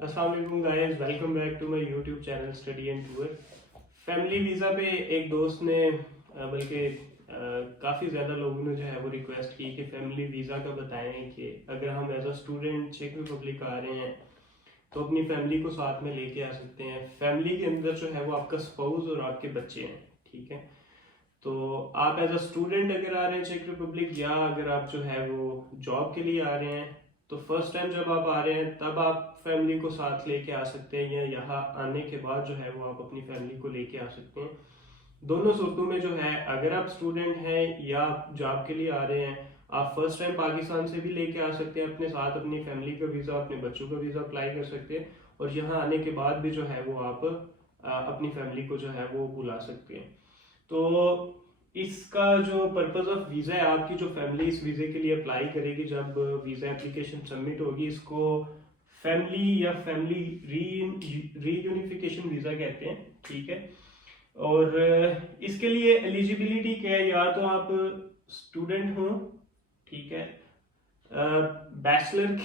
अस्सलाम वालेकुम guys, welcome back to my YouTube channel study and tour. Family visa पे एक दोस्त ने बल्कि काफ़ी ज़्यादा लोगों ने जो है वो रिक्वेस्ट की कि फैमिली वीज़ा का बताएं कि अगर हम एज अ स्टूडेंट चेक रिपब्लिक आ रहे हैं तो अपनी फैमिली को साथ में लेके आ सकते हैं। फैमिली के अंदर जो है वो आपका स्पाउस और आपके बच्चे हैं, ठीक है। तो आप एज अ स्टूडेंट अगर आ रहे हैं चेक रिपब्लिक, या अगर आप जो है वो जॉब के लिए आ रहे हैं, तो फर्स्ट टाइम जब आप आ रहे हैं तब आप फैमिली को साथ लेके आ सकते हैं, या यहाँ आने के बाद जो है वो आप अपनी फैमिली को लेके आ सकते हैं। दोनों सूरतों में जो है, अगर आप स्टूडेंट हैं या आप जॉब के लिए आ रहे हैं, आप फर्स्ट टाइम पाकिस्तान से भी लेके आ सकते हैं अपने साथ अपनी फैमिली का वीज़ा, अपने बच्चों का वीज़ा अप्लाई कर सकते हैं। और यहाँ आने के बाद भी जो है वो आप अपनी फैमिली को जो है वो बुला सकते हैं। तो इसका जो पर्पस ऑफ वीज़ा है, आपकी जो फैमिली इस वीज़े के लिए अप्लाई करेगी, जब वीज़ा एप्लीकेशन सबमिट होगी, इसको फैमिली या फैमिली रीयूनिफिकेशन वीज़ा कहते हैं, ठीक है। और इसके लिए एलिजिबिलिटी क्या है, या तो आप स्टूडेंट हो, ठीक है। बैचलर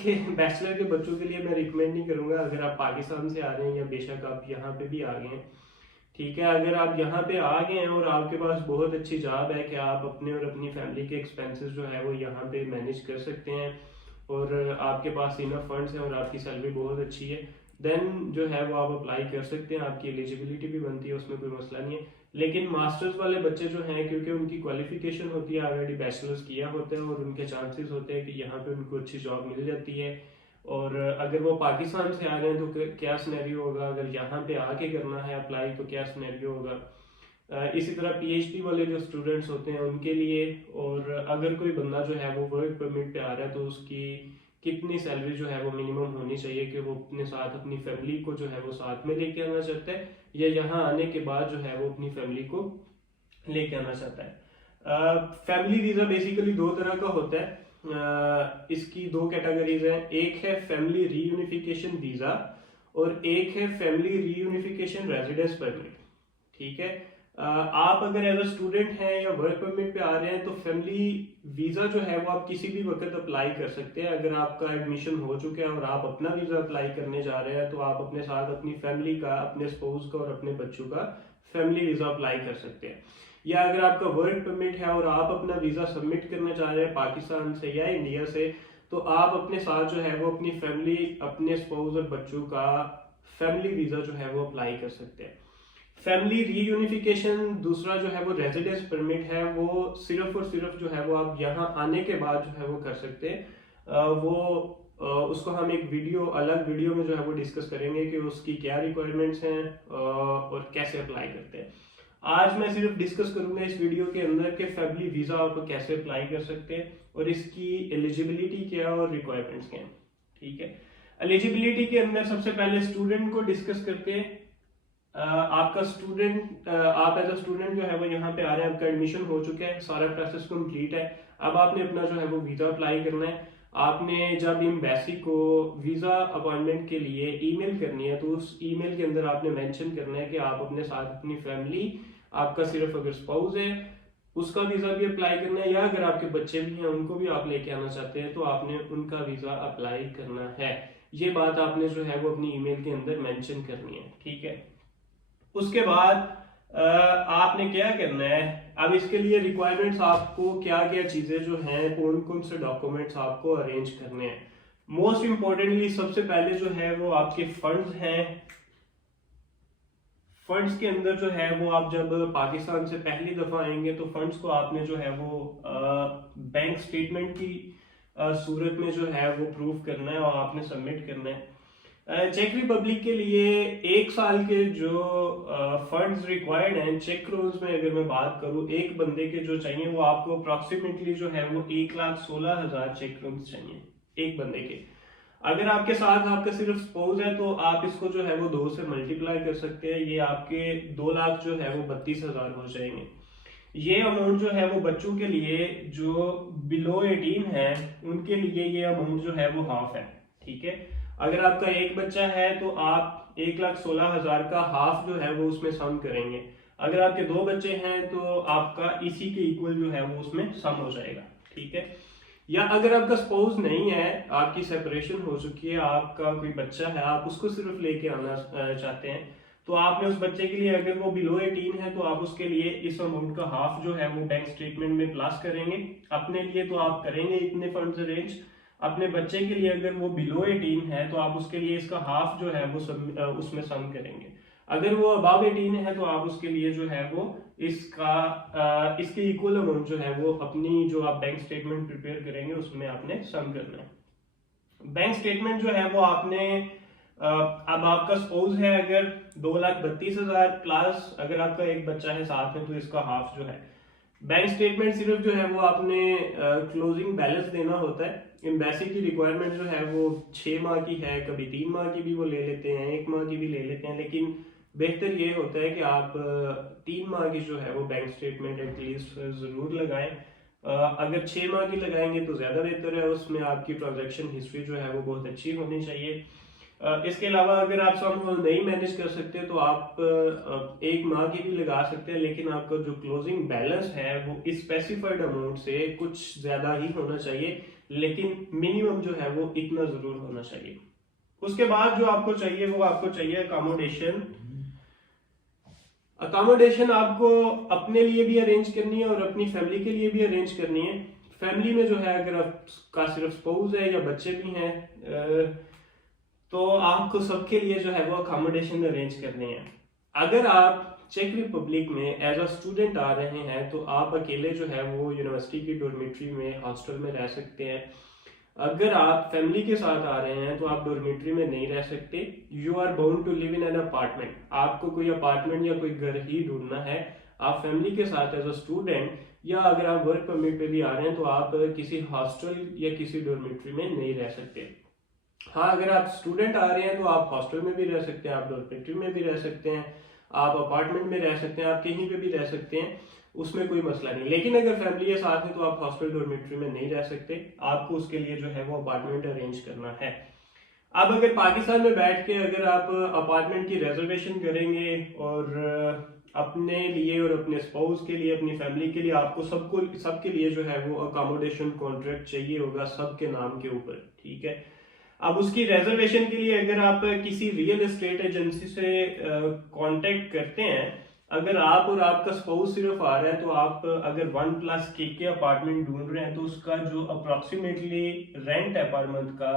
के बच्चों के लिए मैं रिकमेंड नहीं करूँगा अगर आप पाकिस्तान से आ रहे हैं, या बेशक आप यहाँ पे भी आ गए हैं, ठीक है। अगर आप यहाँ पे आ गए हैं और आपके पास बहुत अच्छी जॉब है कि आप अपने और अपनी फैमिली के एक्सपेंसेस जो है वो यहाँ पे मैनेज कर सकते हैं, और आपके पास इनफ फंड्स हैं और आपकी सैलरी बहुत अच्छी है, देन जो है वो आप अप्लाई कर सकते हैं। आपकी एलिजिबिलिटी भी बनती है, उसमें कोई मसला नहीं है। लेकिन मास्टर्स वाले बच्चे जो हैं, क्योंकि उनकी क्वालिफिकेशन होती है, ऑलरेडी बैचलर्स किया होता है, और उनके चांसेस होते हैं कि यहाँ पे उनको अच्छी जॉब मिल जाती है। और अगर वो पाकिस्तान से आ रहे हैं तो क्या सिनेरियो होगा, अगर यहाँ पे आके करना है अप्लाई तो क्या सिनेरियो होगा। इसी तरह पीएचडी वाले जो स्टूडेंट्स होते हैं उनके लिए, और अगर कोई बंदा जो है वो वर्क परमिट पे आ रहा है तो उसकी कितनी सैलरी जो है वो मिनिमम होनी चाहिए कि वो अपने साथ अपनी फैमिली को जो है वो साथ में लेके आना चाहता है, या यहाँ आने के बाद जो है वो अपनी फैमिली को लेके आना चाहता है। फैमिली वीज़ा बेसिकली दो तरह का होता है। इसकी दो कैटेगरीज हैं, एक है फैमिली रीयूनिफिकेशन वीज़ा और एक है फैमिली रीयूनिफिकेशन रेजिडेंस परमिट, ठीक है। आप अगर एज अ स्टूडेंट हैं या वर्क परमिट पे आ रहे हैं तो फैमिली वीज़ा जो है वो आप किसी भी वक्त अप्लाई कर सकते हैं। अगर आपका एडमिशन हो चुका है और आप अपना वीज़ा अप्लाई करने जा रहे हैं तो आप अपने साथ अपनी फैमिली का, अपने स्पाउस का और अपने बच्चों का फैमिली वीज़ा अप्लाई कर सकते हैं। या अगर आपका वर्क परमिट है और आप अपना वीज़ा सबमिट करना चाह रहे हैं पाकिस्तान से या इंडिया से, तो आप अपने साथ जो है वो अपनी फैमिली, अपने स्पाउस और बच्चों का फैमिली वीज़ा जो है वो अप्लाई कर सकते हैं। फैमिली रीयूनिफिकेशन दूसरा जो है वो रेजिडेंस परमिट है, वो सिर्फ और सिर्फ जो है वो आप यहाँ आने के बाद जो है वो कर सकते हैं। उसको हम एक अलग वीडियो में जो है वो डिस्कस करेंगे कि उसकी क्या रिक्वायरमेंट्स हैं और कैसे अप्लाई करते हैं। आज मैं सिर्फ डिस्कस करूंगा इस वीडियो के अंदर कि फैमिली वीज़ा आप कैसे अप्लाई कर सकते हैं और इसकी एलिजिबिलिटी क्या और रिक्वायरमेंट्स क्या हैं, ठीक है। एलिजिबिलिटी के अंदर सबसे पहले स्टूडेंट को डिस्कस करते हैं। आपका स्टूडेंट, आप एज अ स्टूडेंट जो है वो यहाँ पे आ रहे हैं, आपका एडमिशन हो चुका है, सारा प्रोसेस कंप्लीट है। अब आपने अपना जो है वो वीज़ा अप्लाई करना है। आपने जब एम्बेसी को वीज़ा अपॉइंटमेंट के लिए ईमेल करनी है तो उस ईमेल के अंदर आपने मेंशन करना है कि आप अपने साथ अपनी फैमिली, आपका सिर्फ अगर स्पाउस है उसका वीज़ा भी अप्लाई करना है, या अगर आपके बच्चे भी हैं उनको भी आप लेके आना चाहते हैं तो आपने उनका वीज़ा अप्लाई करना है। ये बात आपने जो है वो अपनी ईमेल के अंदर मेंशन करनी है, ठीक है। उसके बाद आपने क्या करना है, अब इसके लिए रिक्वायरमेंट्स आपको क्या क्या चीजें जो हैं, कौन कौन से डॉक्यूमेंट्स आपको अरेंज करने हैं। मोस्ट इंपॉर्टेंटली सबसे पहले जो है वो आपके फंड्स हैं। फंड्स के अंदर जो है वो आप जब पाकिस्तान से पहली दफा आएंगे तो फंड्स को आपने जो है वो बैंक स्टेटमेंट की सूरत में जो है वो प्रूफ करना है और आपने सबमिट करना है। चेक रिपब्लिक के लिए एक साल के जो फंड्स रिक्वायर्ड हैं, चेक क्रोन्स में अगर मैं बात करूं, एक बंदे के जो चाहिए वो आपको अप्रोक्सीमेटली जो है वो 1,16,000 चेक क्रोन्स चाहिए एक बंदे के। अगर आपके साथ आपका सिर्फ स्पाउस है तो आप इसको जो है वो 2 से मल्टीप्लाई कर सकते हैं, ये आपके 2 लाख जो है वो 32,000 हो जाएंगे। ये अमाउंट जो है वो बच्चों के लिए जो बिलो 18 है उनके लिए ये अमाउंट जो है वो हाफ है, ठीक है। अगर आपका एक बच्चा है तो आप 1,16,000 का हाफ जो है वो उसमें सम करेंगे। अगर आपके 2 बच्चे हैं तो आपका इसी के इक्वल जो है वो उसमें सम हो जाएगा, ठीक है। या अगर आपका स्पाउस नहीं है, आपकी सेपरेशन हो चुकी है, आपका कोई बच्चा है, आप उसको सिर्फ लेके आना चाहते हैं, तो आपने उस बच्चे के लिए, अगर वो बिलो 18 है, तो आप उसके लिए इस अमाउंट का हाफ जो है वो बैंक स्टेटमेंट में प्लस करेंगे। अपने लिए तो आप करेंगे इतने फंड्स अरेंज, अपने बच्चे के लिए अगर वो बिलो 18 है तो आप उसके लिए इसका हाफ जो है वो उसमें सम करेंगे। अगर वो अबव 18 है तो आप उसके लिए जो है वो इसके इक्वल अमाउंट जो है वो अपनी जो आप बैंक स्टेटमेंट प्रिपेयर करेंगे उसमें आपने सम करना है। बैंक स्टेटमेंट जो है वो आपने अब आपका सपोज है अगर 2,32,000 प्लस अगर आपका एक बच्चा है साथ में तो इसका हाफ जो है। बैंक स्टेटमेंट सिर्फ जो है वो आपने क्लोजिंग बैलेंस देना होता है। एम्बेसी की रिक्वायरमेंट जो है वो 6 माह की है, कभी 3 माह की भी वो ले लेते हैं, 1 माह की भी ले लेते हैं, लेकिन बेहतर ये होता है कि आप 3 माह की जो है वो बैंक स्टेटमेंट एटलीस्ट जरूर लगाएं। अगर 6 माह की लगाएंगे तो ज़्यादा बेहतर है, उसमें आपकी ट्रांजैक्शन हिस्ट्री जो है वो बहुत अच्छी होनी चाहिए। इसके अलावा अगर आप समहाउ नहीं मैनेज कर सकते तो आप 1 माह की भी लगा सकते हैं, लेकिन आपका जो क्लोजिंग बैलेंस है वो स्पेसिफाइड अमाउंट से कुछ ज़्यादा ही होना चाहिए, लेकिन मिनिमम जो है वो इतना ज़रूर होना चाहिए। उसके बाद जो आपको चाहिए वो आपको चाहिए अकोमोडेशन। अकोमोडेशन आपको अपने लिए भी अरेंज करनी है और अपनी फैमिली के लिए भी अरेंज करनी है। फैमिली में जो है अगर आपका सिर्फ स्पाउस है या बच्चे भी हैं तो आपको सबके लिए जो है वो अकोमोडेशन अरेंज करनी है। अगर आप चेक रिपब्लिक में एज अ स्टूडेंट आ रहे हैं तो आप अकेले जो है वो यूनिवर्सिटी की डॉर्मेट्री में हॉस्टल में रह सकते हैं। अगर आप फैमिली के साथ आ रहे हैं तो आप डॉर्मेट्री में नहीं रह सकते। You are bound to live in an apartment, आपको कोई अपार्टमेंट या कोई घर ही ढूंढना है। आप फैमिली के साथ एज अ स्टूडेंट या अगर आप वर्क परमिट पे भी आ रहे हैं तो आप किसी हॉस्टल या किसी डॉर्मेट्री में नहीं रह सकते। हाँ, अगर आप स्टूडेंट आ रहे हैं तो आप हॉस्टल में भी रह सकते हैं, आप डॉर्मेट्री में भी रह सकते हैं, आप अपार्टमेंट में रह सकते हैं, आप कहीं पे भी रह सकते हैं, उसमें कोई मसला नहीं। लेकिन अगर फैमिली के साथ है तो आप हॉस्टल डॉर्मेट्री में नहीं रह सकते, आपको उसके लिए जो है वो अपार्टमेंट अरेंज करना है। अब अगर पाकिस्तान में बैठ के अगर आप अपार्टमेंट की रिजर्वेशन करेंगे और अपने लिए और अपने स्पाउस के लिए, अपनी फैमिली के लिए, आपको सबके लिए जो है वो अकोमोडेशन कॉन्ट्रैक्ट चाहिए होगा सबके नाम के ऊपर, ठीक है। अब उसकी रिजर्वेशन के लिए अगर आप किसी रियल एस्टेट एजेंसी से कांटेक्ट करते हैं, अगर आप और आपका स्पाउस सिर्फ आ रहा है तो आप अगर 1+ के अपार्टमेंट ढूंढ रहे हैं तो उसका जो अप्रोक्सीमेटली रेंट है पर मंथ का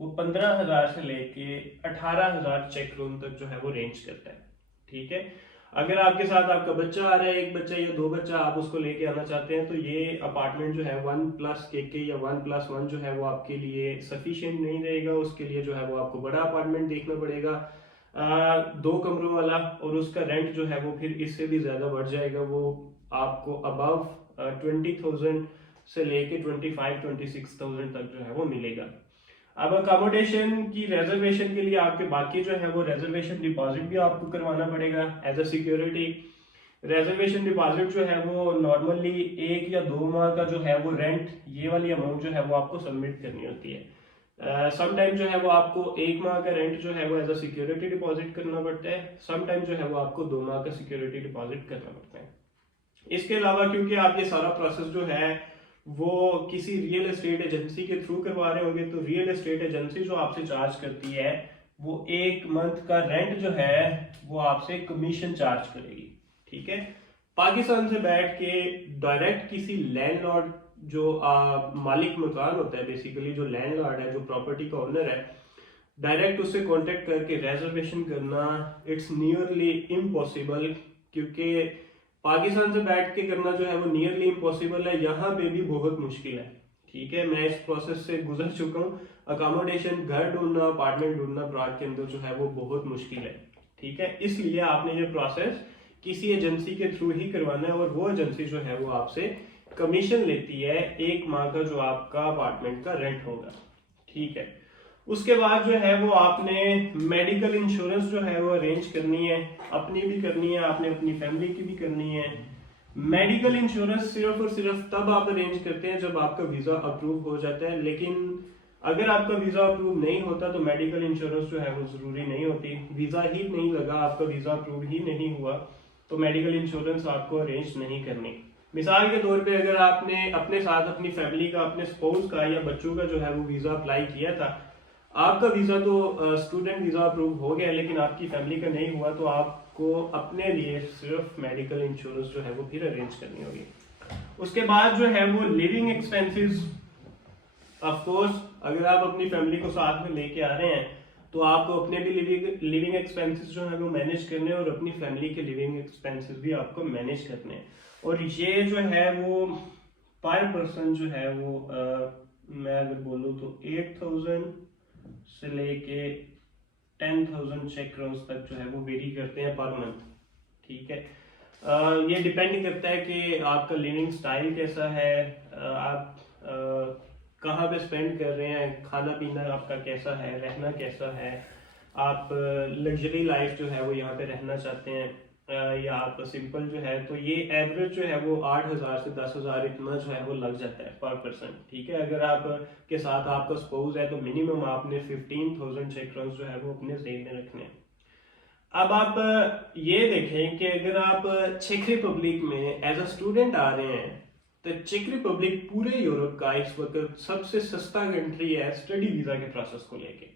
वो 15,000 से लेके 18,000 चेक रूम तक जो है वो रेंज करता है, ठीक है। अगर आपके साथ आपका बच्चा आ रहा है, एक बच्चा या 2 बच्चा, आप उसको लेके आना चाहते हैं तो ये अपार्टमेंट जो है 1+ या 1+1 जो है वो आपके लिए सफिशिएंट नहीं रहेगा। उसके लिए जो है वो आपको बड़ा अपार्टमेंट देखना पड़ेगा 2 कमरों वाला, और उसका रेंट जो है वो फिर इससे भी ज्यादा बढ़ जाएगा। वो आपको अबव 20,000 से लेके 25-26,000 तक जो है वो मिलेगा। अब अकोमोडेशन की रिजर्वेशन के लिए आपके बाकी जो है वो रिजर्वेशन डिपॉजिट भी आपको करवाना पड़ेगा as a security. Reservation deposit जो है वो नॉर्मली 1 या 2 माह का जो है वो रेंट, ये वाली अमाउंट जो है वो आपको सबमिट करनी होती है। सम टाइम जो है वो आपको 1 माह का रेंट जो है वो एज अ सिक्योरिटी डिपॉजिट करना पड़ता है, सम टाइम जो है वो आपको 2 माह का सिक्योरिटी डिपॉजिट करना पड़ता है। इसके अलावा क्योंकि आप ये सारा प्रोसेस जो है वो किसी रियल एस्टेट एजेंसी के थ्रू करवा रहे होंगे, तो रियल एस्टेट एजेंसी जो आपसे चार्ज करती है वो 1 मंथ का रेंट जो है वो आपसे कमीशन चार्ज करेगी, ठीक है। पाकिस्तान से बैठ के डायरेक्ट किसी लैंडलॉर्ड जो मालिक मकान होता है, बेसिकली जो लैंडलॉर्ड है, जो प्रॉपर्टी का ओनर है, डायरेक्ट उससे कांटेक्ट करके रिजर्वेशन करना इट्स नियरली इम्पॉसिबल। क्योंकि पाकिस्तान से बैठ के करना जो है वो नियरली इम्पॉसिबल है, यहाँ पे भी बहुत मुश्किल है, ठीक है। मैं इस प्रोसेस से गुजर चुका हूँ। अकोमोडेशन, घर ढूंढना, अपार्टमेंट ढूंढना प्राग के अंदर जो है वो बहुत मुश्किल है, ठीक है। इसलिए आपने ये प्रोसेस किसी एजेंसी के थ्रू ही करवाना है, और वो एजेंसी जो है वो आपसे कमीशन लेती है 1 माह का जो आपका अपार्टमेंट का रेंट होगा, ठीक है। उसके बाद जो है वो आपने मेडिकल इंश्योरेंस जो है वो अरेंज करनी है, अपनी भी करनी है, आपने अपनी फैमिली की भी करनी है। मेडिकल इंश्योरेंस सिर्फ और सिर्फ तब आप अरेंज करते हैं जब आपका वीजा अप्रूव हो जाता है, लेकिन अगर आपका वीजा अप्रूव नहीं होता तो मेडिकल इंश्योरेंस जो है वो जरूरी नहीं होती। वीजा ही नहीं लगा, आपका वीजा अप्रूव ही नहीं हुआ, तो मेडिकल इंश्योरेंस आपको अरेंज नहीं करनी। मिसाल के तौर पे अगर आपने अपने साथ अपनी फैमिली का, अपने स्पाउस का या बच्चों का जो है वो वीज़ा अप्लाई किया था, आपका वीज़ा तो स्टूडेंट वीज़ा अप्रूव हो गया लेकिन आपकी फैमिली का नहीं हुआ, तो आपको अपने लिए सिर्फ मेडिकल इंश्योरेंस जो है वो फिर अरेंज करनी होगी। उसके बाद जो है वो लिविंग एक्सपेंसेस, ऑफ कोर्स अगर आप अपनी फैमिली को साथ में लेके आ रहे हैं तो आपको अपने भी लिविंग एक्सपेंसेस जो है वो मैनेज करने हैं और अपनी फैमिली के लिविंग एक्सपेंसेस भी आपको मैनेज करने हैं। और ये जो है वो पर पर्सन जो है वो मैं अगर बोलूँ तो 8,000 से लेके 10,000 चेक क्रोन्स तक जो है वो वेरी करते हैं पर मंथ। ठीक है, ये डिपेंड करता है कि आपका लिविंग स्टाइल कैसा है, आप कहाँ पे स्पेंड कर रहे हैं, खाना पीना आपका कैसा है, रहना कैसा है, आप लग्जरी लाइफ जो है वो यहाँ पे रहना चाहते हैं या आप सिंपल जो है, तो ये एवरेज जो है वो 8,000 से 10,000 इतना जो है वो लग जाता है पर पर्सन। ठीक है, अगर आप के साथ आपका स्पाउस है तो मिनिमम आपने 15,000 चेक क्रोन्स जो है वो अपने जेब में रखने हैं। अब आप ये देखें कि अगर आप चेक रिपब्लिक में एज अ स्टूडेंट आ रहे हैं तो चेक रिपब्लिक पूरे यूरोप का इस वक्त सबसे सस्ता कंट्री है स्टडी वीजा के प्रोसेस को लेके।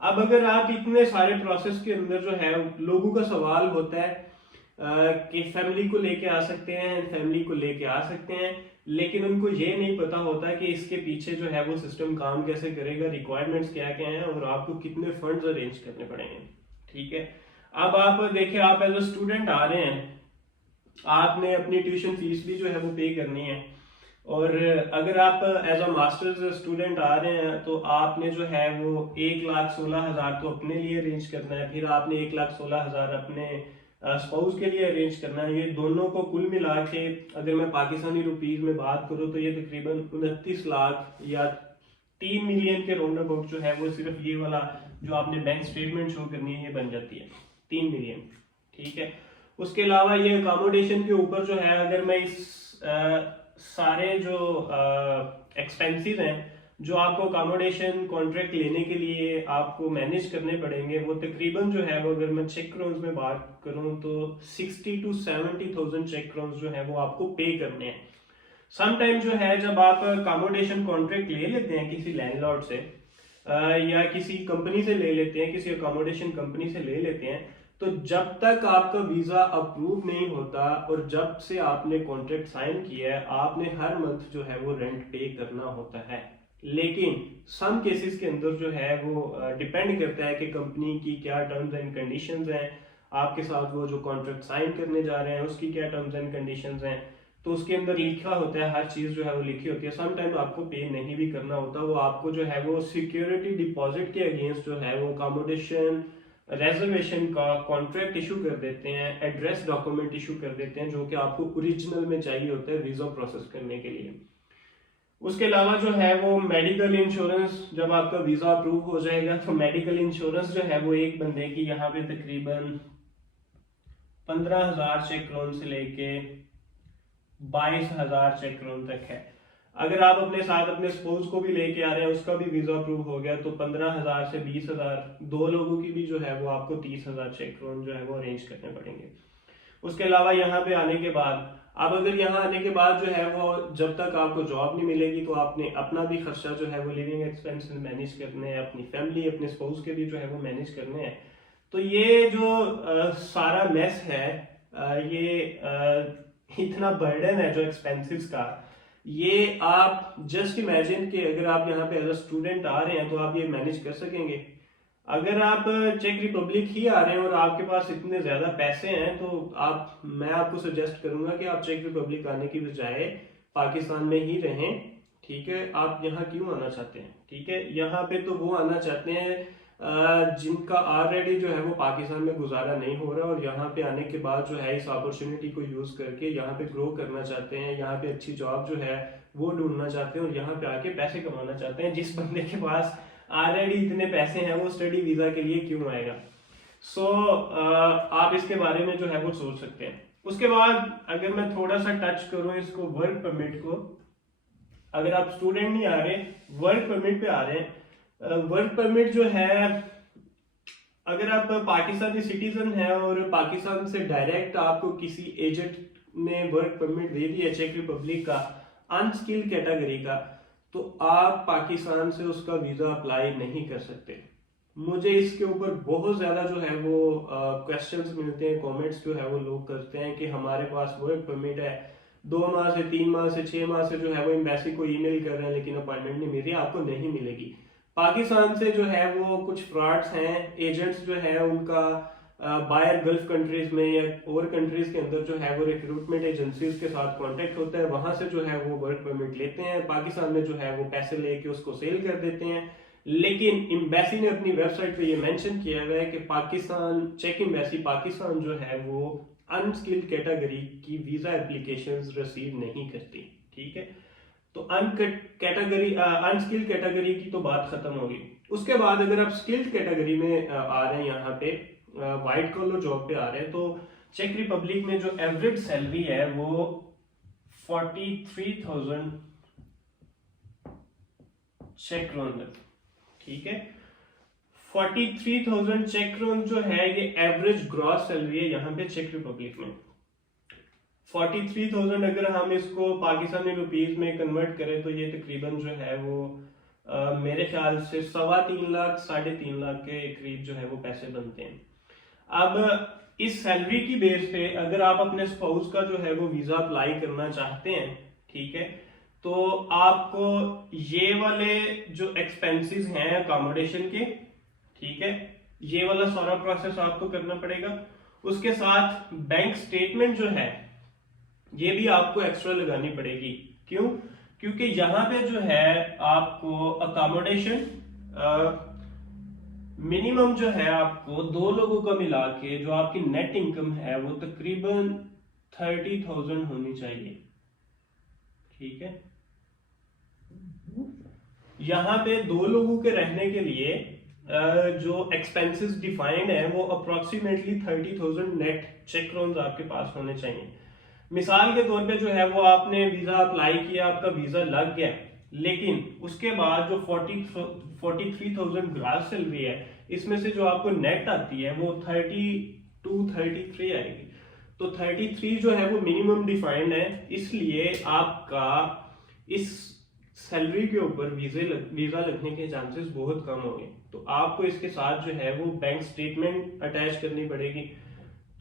अब अगर आप इतने सारे प्रोसेस के अंदर जो है लोगों का सवाल होता है कि फैमिली को लेके आ सकते हैं, फैमिली को लेके आ सकते हैं, लेकिन उनको ये नहीं पता होता कि इसके पीछे जो है वो सिस्टम काम कैसे करेगा, रिक्वायरमेंट्स क्या क्या हैं और आपको कितने फंड्स अरेंज करने पड़ेंगे। ठीक है, अब आप देखिए, आप एज अ स्टूडेंट आ रहे हैं, आपने अपनी ट्यूशन फीस भी जो है वो पे करनी है, और अगर आप एज अ मास्टर्स स्टूडेंट आ रहे हैं तो आपने जो है वो 1,16,000 तो अपने लिए अरेंज करना है, फिर आपने 1,16,000 अपने स्पाउस के लिए अरेंज करना है। ये दोनों को कुल मिला के अगर मैं पाकिस्तानी रुपीज में बात करूँ तो ये तकरीबन 29 लाख या 3 मिलियन के राउंड अबाउट जो है वो सिर्फ ये वाला जो आपने बैंक स्टेटमेंट शो करनी है ये बन जाती है 3 मिलियन। ठीक है, उसके अलावा ये अकोमोडेशन के ऊपर जो है, अगर मैं इस सारे जो एक्सपेंसेस हैं जो आपको अकोमोडेशन कॉन्ट्रैक्ट लेने के लिए आपको मैनेज करने पड़ेंगे, वो तकरीबन जो है वो अगर मैं चेक क्रोन्स में बात करूं तो 60 to 70,000 चेक क्रोन्स जो है वो आपको पे करने हैं। सम टाइम जो है जब आप अकोमोडेशन कॉन्ट्रैक्ट ले लेते हैं किसी लैंडलॉर्ड से या किसी कंपनी से ले लेते हैं, किसी अकोमोडेशन कंपनी से ले लेते हैं, तो जब तक आपका वीजा अप्रूव नहीं होता और जब से आपने कॉन्ट्रैक्ट साइन किया है आपने हर मंथ जो है वो रेंट पे करना होता है। लेकिन सम केसेस के अंदर जो है वो डिपेंड करता है कि कंपनी की क्या टर्म्स एंड कंडीशंस हैं, आपके साथ वो जो कॉन्ट्रैक्ट साइन करने जा रहे हैं उसकी क्या टर्म्स एंड कंडीशंस हैं, तो उसके अंदर लिखा होता है, हर चीज जो है वो लिखी होती है। सम टाइम आपको पे नहीं भी करना होता, वो आपको जो है वो सिक्योरिटी डिपॉजिट के अगेंस्ट जो है वो अकोमोडेशन रेजर्वेशन का कॉन्ट्रैक्ट इशू कर देते हैं, एड्रेस डॉक्यूमेंट इशू कर देते हैं जो कि आपको ओरिजिनल में चाहिए होता है वीजा प्रोसेस करने के लिए। उसके अलावा जो है वो मेडिकल इंश्योरेंस, जब आपका वीजा अप्रूव हो जाएगा तो मेडिकल इंश्योरेंस जो है वो एक बंदे की यहाँ पे तकरीबन 15,000 चेक क्रोन से लेके 22,000 चेक क्रोन तक है। अगर आप अपने साथ अपने स्पाउस को भी लेके आ रहे हैं, उसका भी वीजा अप्रूव हो गया, तो 15,000 से 20,000, दो लोगों की भी जो है वो आपको 30,000 चेक क्रोन जो है वो अरेंज करने पड़ेंगे। उसके अलावा यहाँ पे आने के बाद, अब अगर यहाँ आने के बाद जो है वो जब तक आपको जॉब नहीं मिलेगी तो आपने अपना भी खर्चा जो है वो लिविंग एक्सपेंसेस मैनेज करने हैं, अपनी फैमिली अपने स्पाउस के भी जो है वो मैनेज करने हैं। तो ये जो सारा मेस है, ये इतना बर्डन है जो एक्सपेंसेस का, ये आप जस्ट इमेजिन कि अगर आप यहाँ पे एज अ स्टूडेंट आ रहे हैं तो आप ये मैनेज कर सकेंगे। अगर आप चेक रिपब्लिक ही आ रहे हैं और आपके पास इतने ज्यादा पैसे हैं तो मैं आपको सजेस्ट करूंगा कि आप चेक रिपब्लिक आने की बजाय पाकिस्तान में ही रहें। ठीक है, आप यहाँ क्यों आना चाहते हैं? ठीक है, यहाँ पे तो वो आना चाहते हैं जिनका ऑलरेडी जो है वो पाकिस्तान में गुजारा नहीं हो रहा और यहाँ पे आने के बाद जो है इस अपॉर्चुनिटी को यूज करके यहाँ पे ग्रो करना चाहते हैं, यहाँ पे अच्छी जॉब जो है वो ढूंढना चाहते हैं और यहाँ पे आके पैसे कमाना चाहते हैं। जिस बंदे के पास ऑलरेडी इतने पैसे हैं वो स्टडी वीजा के लिए क्यों आएगा? सो आप इसके बारे में जो है वो सोच सकते हैं। उसके बाद अगर मैं थोड़ा सा टच करूं इसको वर्क परमिट को, अगर आप स्टूडेंट नहीं आ रहे, वर्क परमिट पे आ रहे हैं, वर्क परमिट जो है अगर आप पाकिस्तानी सिटीजन हैं और पाकिस्तान से डायरेक्ट आपको किसी एजेंट ने वर्क परमिट दे दिया चेक रिपब्लिक का अनस्किल्ड कैटेगरी का, तो आप पाकिस्तान से उसका वीजा अप्लाई नहीं कर सकते। मुझे इसके ऊपर बहुत ज्यादा जो है वो क्वेश्चंस मिलते हैं, कमेंट्स जो है वो लोग करते हैं कि हमारे पास वर्क परमिट है, 2 माह से 3 माह से 6 माह से जो है वो एम्बेसी को ईमेल कर रहे हैं लेकिन अपॉइंटमेंट नहीं मिल रही, आपको नहीं मिलेगी। पाकिस्तान से जो है वो कुछ फ्रॉड्स हैं, एजेंट्स जो है उनका बाहर गल्फ कंट्रीज में या और कंट्रीज के अंदर जो है वो रिक्रूटमेंट एजेंसीज के साथ कांटेक्ट होता है, वहां से जो है वो वर्क परमिट लेते हैं, पाकिस्तान में जो है वो पैसे लेके उसको सेल कर देते हैं। लेकिन एम्बेसी ने अपनी वेबसाइट पे ये मेंशन किया हुआ है कि पाकिस्तान चेक एम्बेसी पाकिस्तान जो है वो अनस्किल्ड कैटेगरी की वीजा एप्लीकेशंस रिसीव नहीं करती। ठीक है, तो अनस्किल्ड कैटेगरी की तो बात खत्म होगी। उसके बाद अगर आप स्किल्ड कैटेगरी में आ रहे हैं, यहाँ पे व्हाइट कॉलर जॉब पे आ रहे हैं, तो चेक रिपब्लिक में जो एवरेज सैलरी है वो 43,000 चेक क्रोन। ठीक है, 43,000 चेक क्रोन जो है ये एवरेज ग्रॉस सैलरी है यहाँ पे चेक रिपब्लिक में। 43,000 अगर हम इसको पाकिस्तानी रुपीस में कन्वर्ट करें तो ये तकरीबन जो है वो मेरे ख्याल से 3.25 लाख 3.5 लाख के करीब जो है वो पैसे बनते हैं। अब इस सैलरी की बेस पे अगर आप अपने स्पाउस का जो है वो वीजा अप्लाई करना चाहते हैं, ठीक है, तो आपको ये वाले जो एक्सपेंसेस हैं अकोमोडेशन के, ठीक है, ये वाला सारा प्रोसेस आपको करना पड़ेगा। उसके साथ बैंक स्टेटमेंट जो है ये भी आपको एक्स्ट्रा लगानी पड़ेगी। क्यों? क्योंकि यहाँ पे जो है आपको अकोमोडेशन मिनिमम जो है आपको 2 लोगों का मिला के जो आपकी नेट इनकम है वो तकरीबन 30,000 होनी चाहिए। ठीक है, यहाँ पे 2 लोगों के रहने के लिए जो एक्सपेंसेस डिफाइंड है वो अप्रोक्सीमेटली 30,000 नेट चेक क्रोन्स आपके पास होने चाहिए। मिसाल के तौर पे जो है वो आपने वीजा अप्लाई किया, आपका वीजा लग गया, लेकिन उसके बाद जो 43,000 ग्रास सैलरी है इसमें से जो आपको नेट आती है वो 33 आएगी। तो 33 जो है वो मिनिमम डिफाइंड है, इसलिए आपका इस सैलरी के ऊपर वीजा लगने के चांसेस बहुत कम होंगे। तो आपको इसके साथ जो है वो बैंक स्टेटमेंट अटैच करनी पड़ेगी।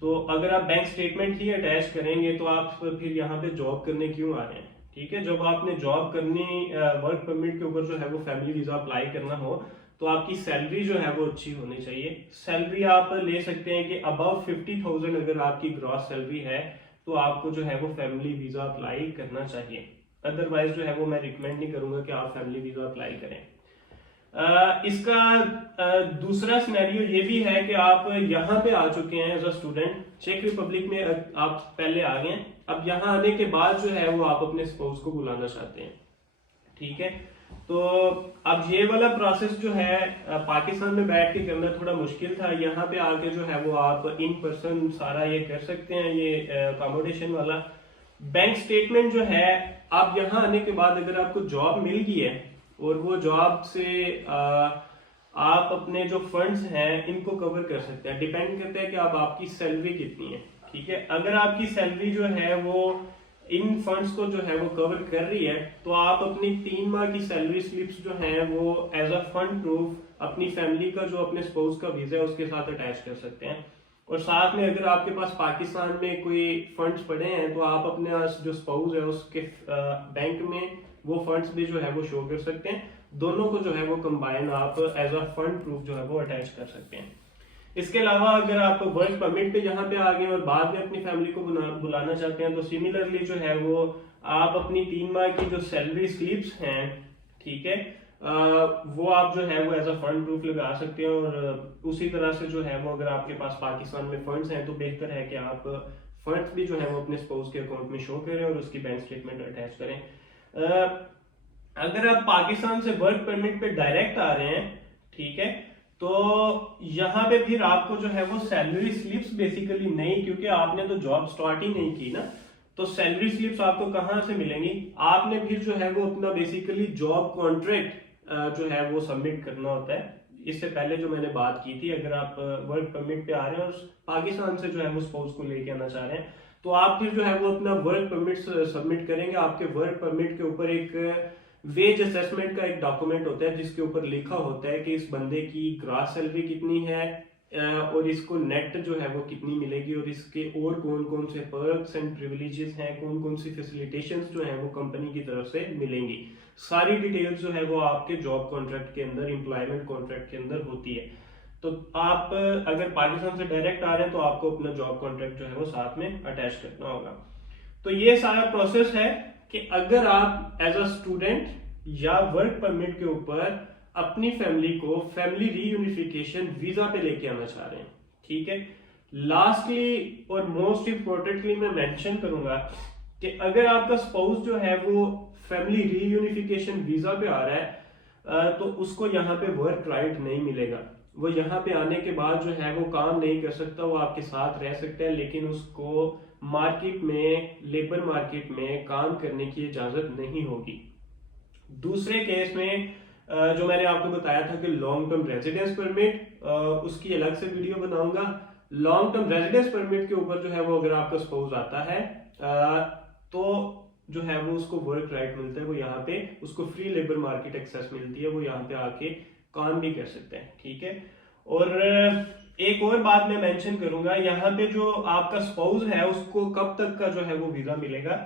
तो अगर आप बैंक स्टेटमेंट ही अटैच करेंगे तो आप फिर यहाँ पे जॉब करने क्यों आ रहे हैं? ठीक है, जब आपने जॉब करनी वर्क परमिट के ऊपर जो है वो फैमिली वीजा अप्लाई करना हो तो आपकी सैलरी जो है वो अच्छी होनी चाहिए। सैलरी आप ले सकते हैं कि अबव 50,000 अगर आपकी ग्रॉस सैलरी है तो आपको जो है वो फैमिली वीजा अप्लाई करना चाहिए। अदरवाइज जो है वो मैं रिकमेंड नहीं करूंगा कि आप फैमिली वीजा अप्लाई करें। इसका दूसरा सिनेरियो ये भी है कि आप यहाँ पे आ चुके हैं एज अ स्टूडेंट, चेक रिपब्लिक में आप पहले आ गए हैं, अब यहाँ आने के बाद जो है वो आप अपने स्पाउस को बुलाना चाहते हैं। ठीक है, तो अब ये वाला प्रोसेस जो है पाकिस्तान में बैठ के करना थोड़ा मुश्किल था, यहाँ पे आके जो है वो आप इन पर्सन सारा ये कर सकते हैं। ये अकोमोडेशन वाला बैंक स्टेटमेंट जो है, आप यहाँ आने के बाद अगर आपको जॉब मिल गई है और वो जॉब से आप अपने जो फंड्स हैं इनको कवर कर सकते हैं। डिपेंड करता है कि आपकी सैलरी कितनी है। ठीक है, अगर आपकी सैलरी जो है वो इन फंड्स को जो है वो कवर कर रही है तो आप अपनी 3 माह की सैलरी स्लिप्स जो है वो एज अ फंड प्रूफ अपनी फैमिली का जो अपने स्पाउस का वीजा है उसके साथ अटैच कर सकते हैं। और साथ में अगर आपके पास पाकिस्तान में कोई फंड्स पड़े हैं तो आप अपने जो स्पाउस है उसके बैंक में वो फंड्स भी जो है वो शो कर सकते हैं। दोनों को जो है वो कंबाइन आप एज अ फंड प्रूफ जो है वो अटैच कर सकते हैं। इसके अलावा अगर आप वर्क परमिट पे यहाँ पे आ गए और बाद में अपनी फैमिली को बुलाना चाहते हैं तो सिमिलरली जो है वो आप अपनी 3 माह की जो सैलरी स्लिप्स हैं, ठीक है, वो आप जो है वो एज अ फंड प्रूफ लगा सकते हैं। और उसी तरह से जो है वो अगर आपके पास पाकिस्तान में फंड्स हैं तो बेहतर है कि आप फंड्स भी जो है वो अपने स्पाउस के अकाउंट में शो करें और उसकी बैंक स्टेटमेंट अटैच करें। अगर आप पाकिस्तान से वर्क परमिट पे डायरेक्ट आ रहे हैं, ठीक है, तो यहाँ पे फिर आपको जो है वो सैलरी स्लिप्स बेसिकली नहीं, क्योंकि आपने तो जॉब स्टार्ट ही नहीं की ना, तो सैलरी स्लिप्स आपको कहाँ से मिलेंगी? आपने फिर जो है वो अपना बेसिकली जॉब कॉन्ट्रैक्ट जो है वो सबमिट करना होता है। इससे पहले जो मैंने बात की थी, अगर आप वर्क परमिट पे आ रहे हैं और पाकिस्तान से जो है वो स्पाउस को लेके आना चाह रहे हैं, तो आप फिर जो है वो अपना वर्क परमिट सबमिट करेंगे। आपके वर्क परमिट के ऊपर एक वेज असेसमेंट का एक डॉक्यूमेंट होता है जिसके ऊपर लिखा होता है कि इस बंदे की ग्रॉस सैलरी कितनी है और इसको नेट जो है वो कितनी मिलेगी, और इसके और कौन कौन से पर्क्स एंड प्रिविलेजेस हैं, कौन कौन सी फैसिलिटेशंस जो है वो कंपनी की तरफ से मिलेंगी। सारी डिटेल्स जो है वो आपके जॉब कॉन्ट्रैक्ट के अंदर, एम्प्लॉयमेंट कॉन्ट्रैक्ट के अंदर होती है। तो आप अगर पाकिस्तान से डायरेक्ट आ रहे हैं तो आपको अपना जॉब कॉन्ट्रैक्ट जो है वो साथ में अटैच करना होगा। तो ये सारा प्रोसेस है कि अगर आप एज अ स्टूडेंट या वर्क परमिट के ऊपर अपनी फैमिली को फैमिली रीयूनिफिकेशन वीजा पे लेके आना चाह रहे हैं, ठीक है। लास्टली और मोस्ट इंपोर्टेंटली मैं मेंशन करूंगा कि अगर आपका स्पाउस जो है वो फैमिली रीयूनिफिकेशन वीजा पे आ रहा है तो उसको यहाँ पे वर्क राइट नहीं मिलेगा। वो यहाँ पे आने के बाद जो है वो काम नहीं कर सकता, वो आपके साथ रह सकता है लेकिन उसको मार्केट में, लेबर मार्केट में काम करने की इजाजत नहीं होगी। दूसरे केस में जो मैंने आपको बताया था कि लॉन्ग टर्म रेजिडेंस परमिट, उसकी अलग से वीडियो बनाऊंगा। लॉन्ग टर्म रेजिडेंस परमिट के ऊपर जो है वो अगर आपका स्पाउस आता है तो जो है वो उसको वर्क राइट मिलता है, वो यहाँ पे उसको फ्री लेबर मार्केट एक्सेस मिलती है, वो यहाँ पे आके काम भी कर सकते हैं, ठीक है। और एक और बात मैं मेंशन करूंगा, यहाँ पे जो आपका स्पाउस है उसको कब तक का जो है वो वीजा मिलेगा।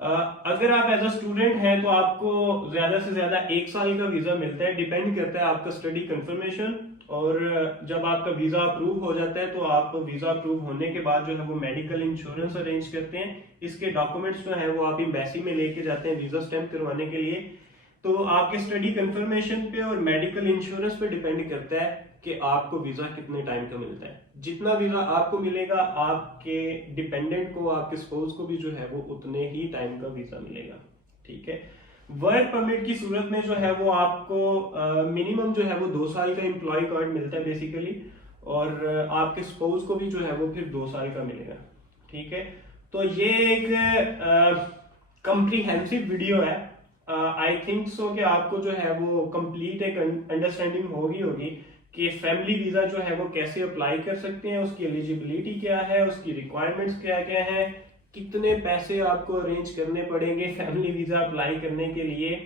अगर आप एज अ स्टूडेंट हैं तो आपको ज्यादा से ज्यादा 1 साल का वीजा मिलता है, डिपेंड करता है आपका स्टडी कंफर्मेशन। और जब आपका वीजा अप्रूव हो जाता है तो आप वीजा अप्रूव होने के बाद जो है वो मेडिकल इंश्योरेंस अरेंज करते हैं। इसके डॉक्यूमेंट्स जो है वो आप एम्बेसी में लेके जाते हैं वीजा स्टैंप करवाने के लिए। तो आपके स्टडी कंफर्मेशन पे और मेडिकल इंश्योरेंस पे डिपेंड करता है कि आपको वीजा कितने टाइम का मिलता है। जितना वीजा आपको मिलेगा आपके डिपेंडेंट को, आपके स्पाउस को भी जो है वो उतने ही टाइम का वीजा मिलेगा, ठीक है। वर्क परमिट की सूरत में जो है वो आपको मिनिमम जो है वो 2 साल का एम्प्लॉय कार्ड मिलता है बेसिकली, और आपके स्पाउस को भी जो है वो फिर 2 साल का मिलेगा, ठीक है। तो ये एक कॉम्प्रिहेंसिव वीडियो है। आई थिंक सो कि आपको जो है वो कंप्लीट एक अंडरस्टैंडिंग होगी कि फैमिली वीजा जो है वो कैसे अप्लाई कर सकते हैं, उसकी एलिजिबिलिटी क्या है, उसकी रिक्वायरमेंट्स क्या क्या है, कितने पैसे आपको अरेंज करने पड़ेंगे फैमिली वीजा अप्लाई करने के लिए,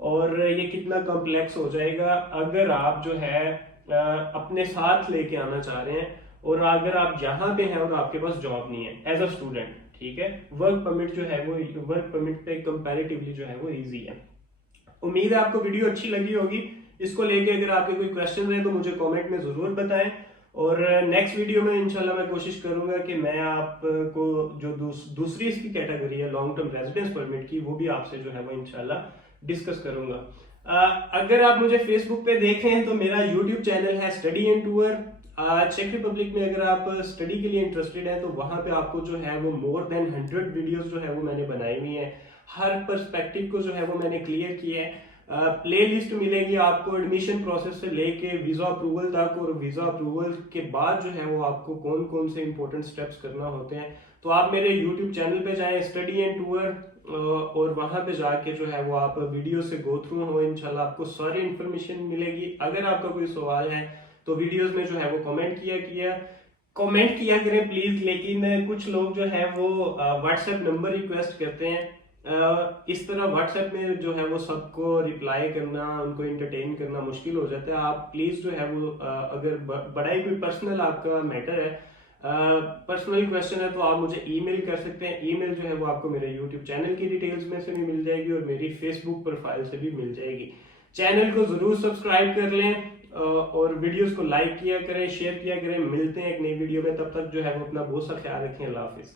और ये कितना कॉम्प्लेक्स हो जाएगा अगर आप जो है अपने साथ लेके आना चाह रहे हैं, और अगर आप यहाँ पे हैं और आपके पास जॉब नहीं है एज अ स्टूडेंट, ठीक है। वर्क परमिट जो है वो, वर्क परमिट पे कंपैरेटिवली जो है वो इजी है। उम्मीद है आपको वीडियो अच्छी लगी होगी। इसको लेके अगर आपके कोई क्वेश्चन है तो मुझे कमेंट में जरूर बताएं, और नेक्स्ट वीडियो में इंशाल्लाह मैं कोशिश करूंगा कि मैं आपको जो दूसरी इसकी कैटेगरी है लॉन्ग टर्म रेजिडेंस परमिट की, वो भी आपसे जो है वो इंशाल्लाह डिस्कस करूंगा। अगर आप मुझे फेसबुक पे देखें तो मेरा यूट्यूब चैनल है स्टडी एंड टूर। चेक रिपब्लिक में अगर आप स्टडी के लिए इंटरेस्टेड है तो वहां पे आपको जो है वो मोर देन 100 वीडियोस जो है वो मैंने बनाई हुई है। हर पर्सपेक्टिव को जो है वो मैंने क्लियर किया है। प्ले लिस्ट मिलेगी आपको एडमिशन प्रोसेस से लेके वीजा अप्रूवल तक, और वीजा अप्रूवल के बाद जो है वो आपको कौन कौन से इंपॉर्टेंट स्टेप्स करना होते हैं। तो आप मेरे यूट्यूब चैनल पे जाएं स्टडी एंड टूर, और वहां पे जाके जो है वो आप वीडियो से गो थ्रू हो, इंशाल्लाह आपको सारी इंफॉर्मेशन मिलेगी। अगर आपका कोई सवाल है तो वीडियोस में जो है वो कमेंट किया करें प्लीज। लेकिन कुछ लोग जो है वो व्हाट्सएप नंबर रिक्वेस्ट करते हैं। इस तरह व्हाट्सएप में जो है वो सबको रिप्लाई करना, उनको एंटरटेन करना मुश्किल हो जाता है। आप प्लीज जो है वो अगर बड़ा ही कोई पर्सनल आपका मैटर है, पर्सनल क्वेश्चन है, तो आप मुझे ईमेल कर सकते हैं। ईमेल जो है वो आपको मेरे यूट्यूब चैनल की डिटेल्स में से भी मिल जाएगी और मेरी फेसबुक प्रोफाइल से भी मिल जाएगी। चैनल को जरूर सब्सक्राइब कर लें और वीडियोस को लाइक किया करें, शेयर किया करें। मिलते हैं एक नई वीडियो में, तब तक जो है वो अपना बहुत सा ख्याल रखें। अल्लाह हाफिज।